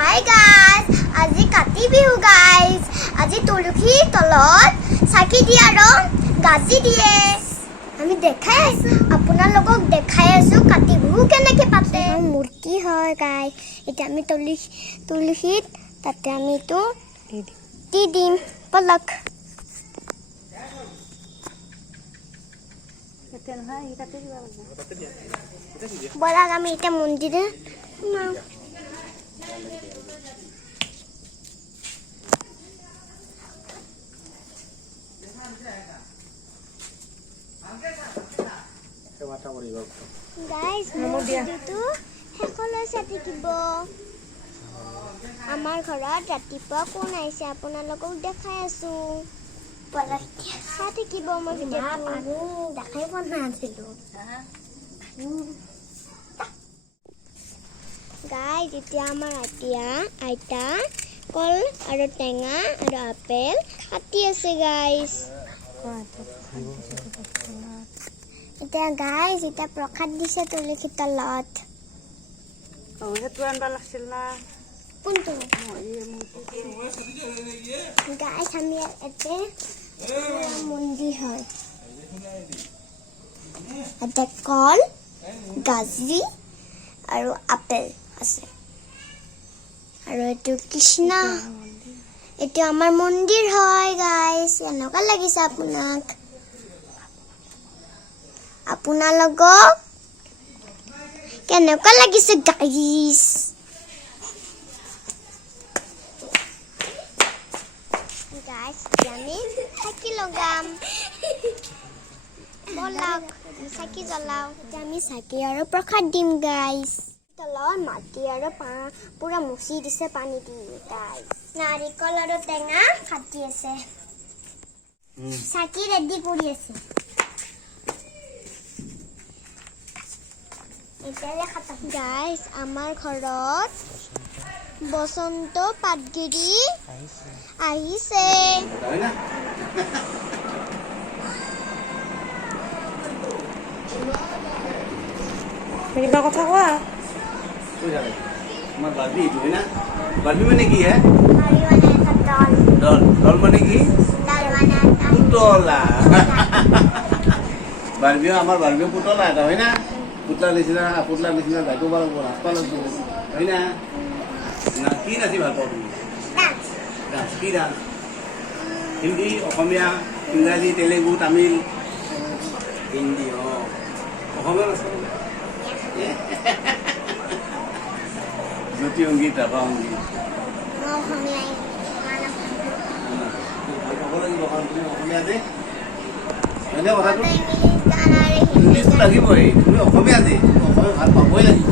Hi guys, আজি Kati Bihu guys. আজি তুলসী তলত চাকি দিয়ে আৰু গাজি দিয়ে। আমি দেখাই আছো আপোনালোকক দেখাই আছো কাতি বিহু কেনেকৈ পাতে। মূৰ্তি হয় guys. এতিয়া আমি তুলসীত তাতে আমি তো দি দিম পলক। বলা আমি এতিয়া মন্দিৰে সোমাওঁ। Guys, মন্দিৰটো শেষলৈ চাই থাকিব। আমাৰ ঘৰত ৰাতিপুৱা কোন আহিছে আপোনালোকক দেখাই আছো। চাই থাকিব মই ভিডিঅ'টো দেখাই পোৱা নাছিলোঁ। Guys, এতিয়া আমাৰ আইতা কল আৰু টেঙা আৰু আপেল কাটি আছে guys। এতিয়া guys, এতিয়া প্ৰসাদ দিছে তুলসীৰ তলত। সেইটো আনবা লাগছিল না কোনটো guys, আমি ইয়াতে মন্দিৰ হয়। ইয়াতে কল গাজি আৰু আপেল আছে আৰু এইটো কৃষ্ণ। এইটো আমাৰ মন্দিৰ হয় গাইজ। এনেকুৱা লাগিছে আপোনালোকক কেনেকুৱা লাগিছে গাইজ। গাইজ আমি চাকি লগাম বলক চাকি জ্বলাও। এতিয়া আমি চাকি আৰু প্ৰসাদ দিম গাইজ। তলত মাটি আৰু পুৰা মুচি দিছে পানী দি গাইজ। নাৰিকল আৰু টেঙা কাটি আছে। চাকি ৰেডি কৰি আছে। গাইজ আমাৰ ঘৰত বসন্ত পাটগিৰি আহিছে। কিবা কথা কোৱা। আমার বারবি itu है ना बारबी माने की है দল डॉल डॉल माने की पुतला बारबियो আমার बारबियो पुतला এটা হয় না পুতলা নিচিনা যাইতো পারবো রাস্তা লাগবো হয় না না কি নাচি ভাল পাও তুমি ডান্স কি ডান্স হিন্দি অসমীয়া ইংৰাজী তেলেগু তামিল হিন্দি অসমীয়া নাচ জ্যোতি অংগীত ৰাভা অংগীত অসমীয়া যে হয়নে কথাটো ইংলিছ লাগিবই তুমি অসমীয়া যে অসমীয়া ভাল পাবই লাগিব।